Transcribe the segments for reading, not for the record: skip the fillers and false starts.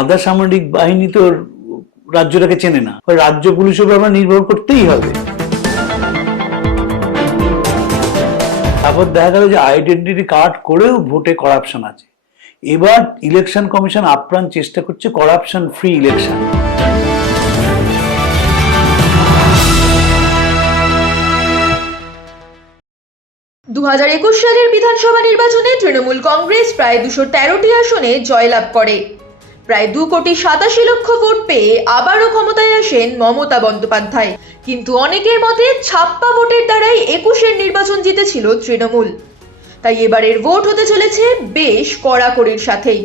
আধা সামরিক বাহিনী তো রাজ্যটাকে চেনে না, রাজ্য পুলিশের উপর আমরা নির্ভর করতেই হবে। তারপর দেখা গেল যে আইডেন্টিটি কার্ড করেও ভোটে করাপশন আছে। এবার ইলেকশন কমিশন আপ্রাণ চেষ্টা করছে করাপশন ফ্রি ইলেকশন। দু 2021 সালের বিধানসভা নির্বাচনে তৃণমূল কংগ্রেস প্রায় 213টি আসনে জয়লাভ করে। প্রায় 2,87,00,000 ভোট পেয়ে আবারও ক্ষমতায় আসেন মমতা বন্দ্যোপাধ্যায়। কিন্তু অনেকের মতে ছাপ্পা ভোটের দ্বারাই 21-এর নির্বাচন জিতেছিল তৃণমূল। তাই এবারের ভোট হতে চলেছে বেশ কড়াকড়ির সাথেই।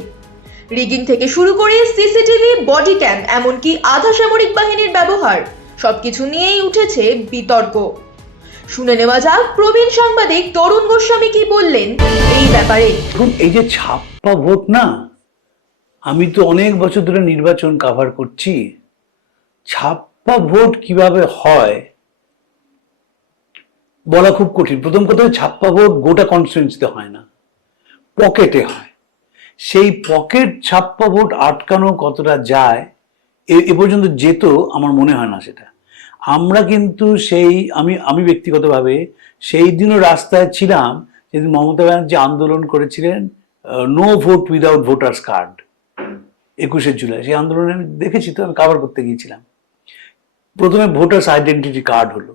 রিগিং থেকে শুরু করে সিসিটিভি, বডি ক্যাম, এমনকি আধা সামরিক বাহিনীর ব্যবহার, সবকিছু নিয়েই উঠেছে বিতর্ক। শুনে নেওয়া যাক প্রবীণ সাংবাদিক তরুণ গোস্বামী কি বললেন এই ব্যাপারে। এখন এই যে ছাপ্পা ভোট না, আমি তো অনেক বছর ধরে নির্বাচন কভার করছি। ছাপ্পা ভোট কিভাবে হয় বলা খুব কঠিন। প্রথম কথা, ছাপ্পা ভোট গোটা কনস্টিটিউয়েন্সিতে হয় না, পকেটে হয়। সেই পকেট ছাপ্পা ভোট আটকানো কতটা যায় এ পর্যন্ত যেত আমার মনে হয় না সেটা। আমরা কিন্তু আমি ব্যক্তিগতভাবে সেই দিনও রাস্তায় ছিলাম যেদিন মমতা ব্যানার্জি আন্দোলন করেছিলেন no vote without voters card, 21শে জুলাই। সেই আন্দোলনে আমি দেখেছি, তো আমি কভার করতে গিয়েছিলাম। প্রথমে ভোটার্স আইডেন্টিটি কার্ড হলো,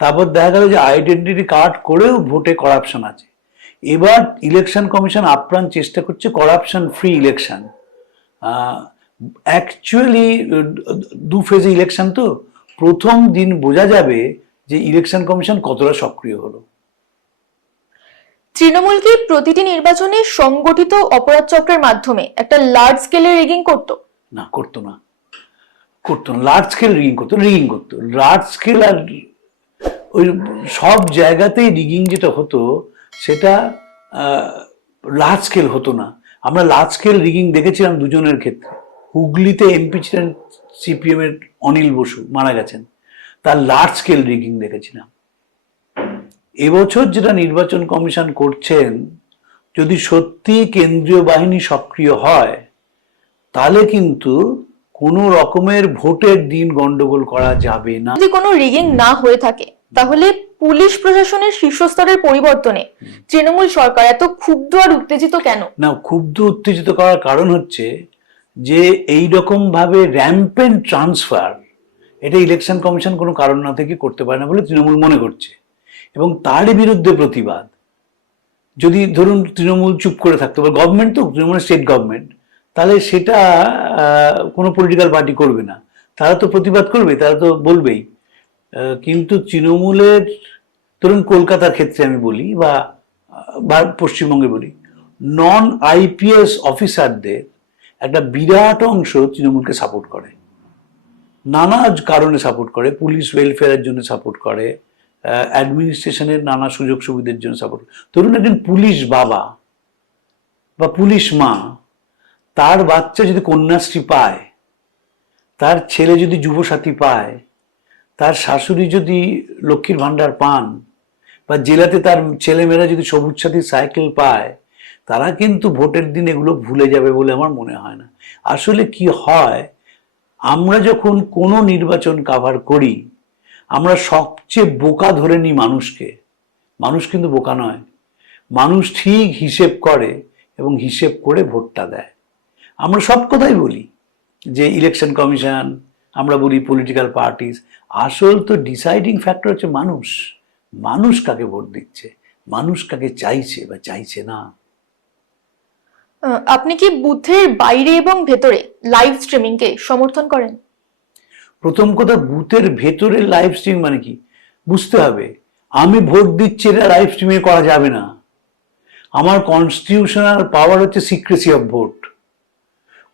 তারপর দেখা গেল যে আইডেন্টিটি কার্ড করেও ভোটে করাপশন আছে। এবার ইলেকশন কমিশন আপ্রাণ চেষ্টা করছে করাপশন ফ্রি ইলেকশন। অ্যাকচুয়ালি 2 ফেজে ইলেকশন, তো প্রথম দিন বোঝা যাবে যে ইলেকশন কমিশন কতটা সক্রিয় হলো। তৃণমূল কি প্রতিটি নির্বাচনে সংগঠিত অপরাধ চক্রের মাধ্যমে একটা লার্জ স্কেলের রিগিং করতো? না, করতো না। লার্জ স্কেল রিগিং করতো। লার্জ স্কেল আর ওই সব জায়গাতেই রিগিং যেটা হতো সেটা লার্জ স্কেল হতো না। আমরা লার্জ স্কেল রিগিং দেখেছিলাম দুজনের ক্ষেত্রে। হুগলিতে এমপি ছিলেন সিপিএম এর অনিল বসু, মারা গেছেন, তার লার্জ স্কেল রিগিং দেখেছিলাম। এবছর যেটা নির্বাচন কমিশন করছেন, যদি সত্যি কেন্দ্রীয় বাহিনী সক্রিয় হয় তাহলে কিন্তু কোনো রকমের ভোটের দিন গন্ডগোল করা যাবে না। যদি কোনো রিগিং না হয়ে থাকে তাহলে পুলিশ প্রশাসনের শীর্ষস্তরের পরিবর্তনে তৃণমূল সরকার এত ক্ষুব্ধ আর উত্তেজিত কেন? না, ক্ষুব্ধ উত্তেজিত করার কারণ হচ্ছে যে এই রকম ভাবে র্যাম্পেন্ট ট্রান্সফার এটা ইলেকশন কমিশন কোনো কারণ না থেকে করতে পারে না বলে তৃণমূল মনে করছে, এবং তারই বিরুদ্ধে প্রতিবাদ। যদি ধরুন তৃণমূল চুপ করে থাকতো, বা গভর্নমেন্ট তো তৃণমূল স্টেট গভর্নমেন্ট, তাহলে সেটা কোনো পলিটিক্যাল পার্টি করবে না, তারা তো প্রতিবাদ করবে, তারা তো বলবেই। কিন্তু তৃণমূলের, ধরুন কলকাতার ক্ষেত্রে আমি বলি বা পশ্চিমবঙ্গে বলি, নন আইপিএস অফিসারদের একটা বিরাট অংশ তৃণমূলকে সাপোর্ট করে, নানা কারণে সাপোর্ট করে। পুলিশ ওয়েলফেয়ারের জন্য সাপোর্ট করে, অ্যাডমিনিস্ট্রেশনের নানা সুযোগ সুবিধার জন্য সাপোর্ট। ধরুন একজন পুলিশ বাবা বা পুলিশ মা, তার বাচ্চা যদি কন্যাশ্রী পায়, তার ছেলে যদি যুবসাথী পায়, তার শাশুড়ি যদি লক্ষ্মীর ভাণ্ডার পান, বা জেলাতে তার ছেলেমেয়েরা যদি সবুজ সাথী সাইকেল পায়, তারা কিন্তু ভোটের দিন এগুলো ভুলে যাবে বলে আমার মনে হয় না। আসলে কি হয়, আমরা যখন কোনো নির্বাচন কভার করি, আমরা সবচেয়ে বোকা ধরে নিই মানুষকে। মানুষ কিন্তু বোকা নয়, মানুষ ঠিক হিসেব করে এবং হিসেব করে ভোটটা দেয়। আমরা সব কথাই বলি যে ইলেকশন কমিশন, আমরা বলি পলিটিক্যাল পার্টিস, আসল তো ডিসাইডিং ফ্যাক্টর হচ্ছে মানুষ। মানুষ কাকে ভোট দিচ্ছে, মানুষ কাকে চাইছে বা চাইছে না। আপনি কি বুথের বাইরে এবং ভেতরে লাইভ স্ট্রিমিং কে সমর্থন করেন? প্রথম কথা, বুথের ভেতরে লাইভ স্ট্রিম মানে কি বুঝতে হবে। আমি ভোট দিচ্ছি, এটা লাইভ স্ট্রিমে করা যাবে না। আমার কনস্টিটিউশনাল পাওয়ার হচ্ছে সিক্রেসি অফ ভোট।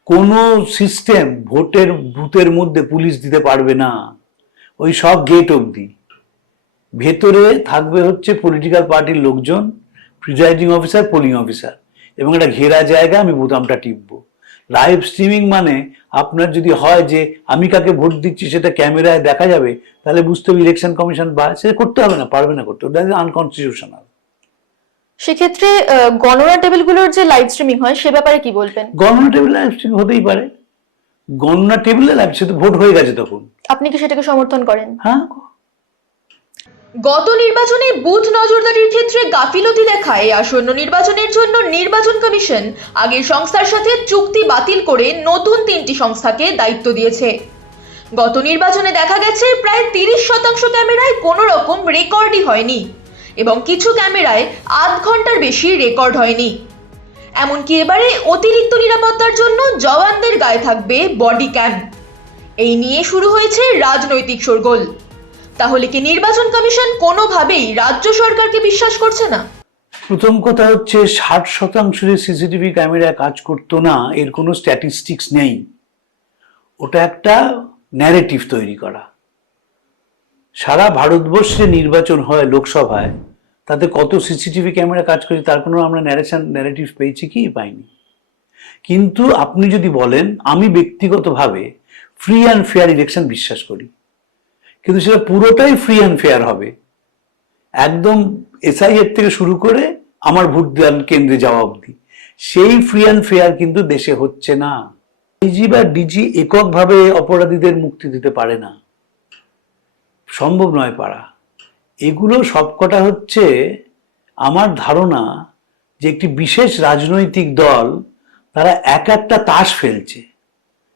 কোনো সিস্টেম ভোটের বুথের মধ্যে পুলিশ দিতে পারবে না, ওই সব গেট অবধি। ভেতরে থাকবে হচ্ছে পলিটিক্যাল পার্টির লোকজন, প্রিজাইডিং অফিসার, পোলিং অফিসার, এবং একটা ঘেরা জায়গা, আমি বোতামটা টিপবো। লাইভ স্ট্রিমিং মানে আপনার যদি হয় যে আমি কাকে ভোট দিচ্ছি সেটা ক্যামেরায় দেখা যাবে, তাহলে বুঝতে হবে ইলেকশন কমিশন বা সেটা করতে হবে না, পারবে না করতে, দ্যাট ইজ আনকনস্টিটিউশনাল। সেক্ষেত্রে গণনা টেবিলগুলোর যে লাইভ স্ট্রিমিং হয় সে ব্যাপারে কি বলবেন? গভর্নমেন্ট টেবিল লাইভ স্ট্রিমিং হতেই পারে, গণনা টেবিলে লাগছে, তো ভোট হয়ে গেছে তখন। আপনি কি সেটাকে সমর্থন করেন? হ্যাঁ, গত নির্বাচনে বুথ নজরদারির ক্ষেত্রে গাফিলতি দেখায় আসন্ন নির্বাচনের জন্য নির্বাচন কমিশন আগের সংস্থার সাথে চুক্তি বাতিল করে নতুন 3টি সংস্থাকে দায়িত্ব দিয়েছে। গত নির্বাচনে দেখা গেছে প্রায় 30% ক্যামেরায় কোনো রকম রেকর্ডই হয়নি এবং কিছু ক্যামেরায় আধ ঘন্টার বেশি রেকর্ড হয়নি। এমনকি এবারে অতিরিক্ত নিরাপত্তার জন্য জওয়ানদের গায়ে থাকবে বডি ক্যাম। এই নিয়ে শুরু হয়েছে রাজনৈতিক শোরগোল। তাহলে কি নির্বাচন কমিশন কোনোভাবেই রাজ্য সরকারকে বিশ্বাস করছে না? প্রথম কথা হচ্ছে 60% সিসিটিভি ক্যামেরা কাজ করতো না, এর কোনো স্ট্যাটিস্টিক্স নেই। ওটা একটা ন্যারেটিভ তৈরি করা। সারা ভারতবর্ষে নির্বাচন হয় লোকসভায়, তাতে কত সিসিটিভি ক্যামেরা কাজ করছে তার কোনো আমরা ন্যারেটিভ পেয়েছি কি? পাইনি। কিন্তু আপনি যদি বলেন, আমি ব্যক্তিগতভাবে ফ্রি অ্যান্ড ফেয়ার ইলেকশন বিশ্বাস করি, কিন্তু সেটা পুরোটাই ফ্রি অ্যান্ড ফেয়ার হবে, একদম এসআইআর থেকে শুরু করে আমার ভোট দান কেন্দ্রে যাওয়া অবধি। সেই ফ্রি অ্যান্ড ফেয়ার কিন্তু দেশে হচ্ছে না। আইজি বা ডিজি এককভাবে অপরাধীদের মুক্তি দিতে পারে না, সম্ভব নয় পারা। এগুলো সবকটা হচ্ছে আমার ধারণা যে একটি বিশেষ রাজনৈতিক দল তারা একটা তাস ফেলছে,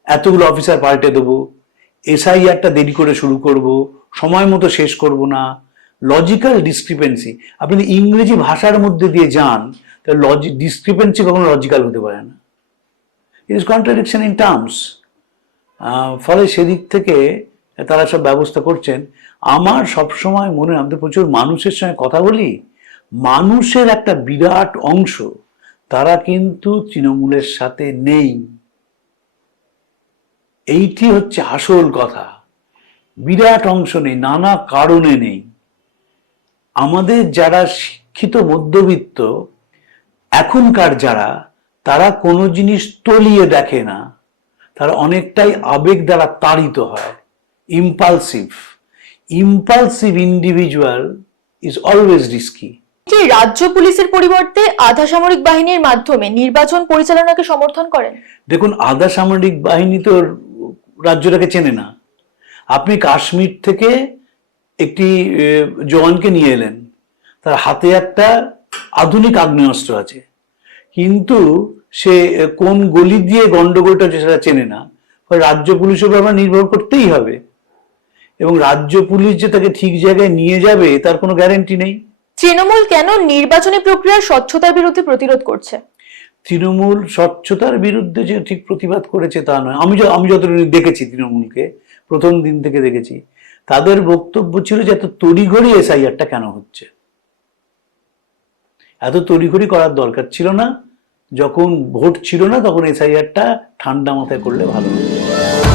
এতগুলো অফিসার পাল্টে দেবো, এসআইআরটা দেরি করে শুরু করব, সময় মতো শেষ করব না, লজিক্যাল ডিসক্রিপেন্সি। আপনি যদি ইংরেজি ভাষার মধ্যে দিয়ে যান তাহলে ডিসক্রিপেন্সি কখনো লজিক্যাল হতে পারে না, it is contradiction in terms. ফলে সেদিক থেকে তারা সব ব্যবস্থা করছেন। আমার সবসময় মনে, আমি তো প্রচুর মানুষের সঙ্গে কথা বলি, মানুষের একটা বিরাট অংশ তারা কিন্তু তৃণমূলের সাথে নেই। এইটি হচ্ছে আসল কথা। বিরাট অংশ নেই, নানা কারণে নেই। আমাদের যারা শিক্ষিত মধ্যবিত্ত এখনকার যারা, তারা কোনো জিনিস তলিয়ে দেখে না, তারা অনেকটাই আবেগ দ্বারা তাড়িত হয়, impulsive individual is always risky. কি রাজ্য পুলিশের পরিবর্তে আধা সামরিক বাহিনীর মাধ্যমে নির্বাচন পরিচালনাকে সমর্থন করেন? দেখুন, আধা সামরিক বাহিনী তো রাজ্যটাকে চেনে না। আপনি কাশ্মীর থেকে একটি জওয়ানকে নিয়ে এলেন, তার হাতে একটা আধুনিক আগ্নেয়াস্ত্র আছে, কিন্তু সে কোন গলি দিয়ে গন্ডগোলটা হচ্ছে সেটা চেনে না। রাজ্য পুলিশের উপর আমরা নির্ভর করতেই হবে, এবং রাজ্য পুলিশ যে তাকে ঠিক জায়গায় নিয়ে যাবে তার কোনো গ্যারান্টি নেই। তৃণমূল কেন নির্বাচনী প্রক্রিয়ার স্বচ্ছতার বিরুদ্ধে প্রতিরোধ করছে? তৃণমূল স্বচ্ছতার বিরুদ্ধে যে ঠিক প্রতিবাদ করেছে তা নয়। আমি যতটুকু দেখেছি তৃণমূলকে, প্রথম দিন থেকে দেখেছি, তাদের বক্তব্য ছিল যে এত তড়িঘড়ি এসআইআরটা কেন হচ্ছে, এত তড়িঘড়ি করার দরকার ছিল না, যখন ভোট ছিল না তখন এসআইআরটা ঠান্ডা মাথায় করলে ভালো হতো।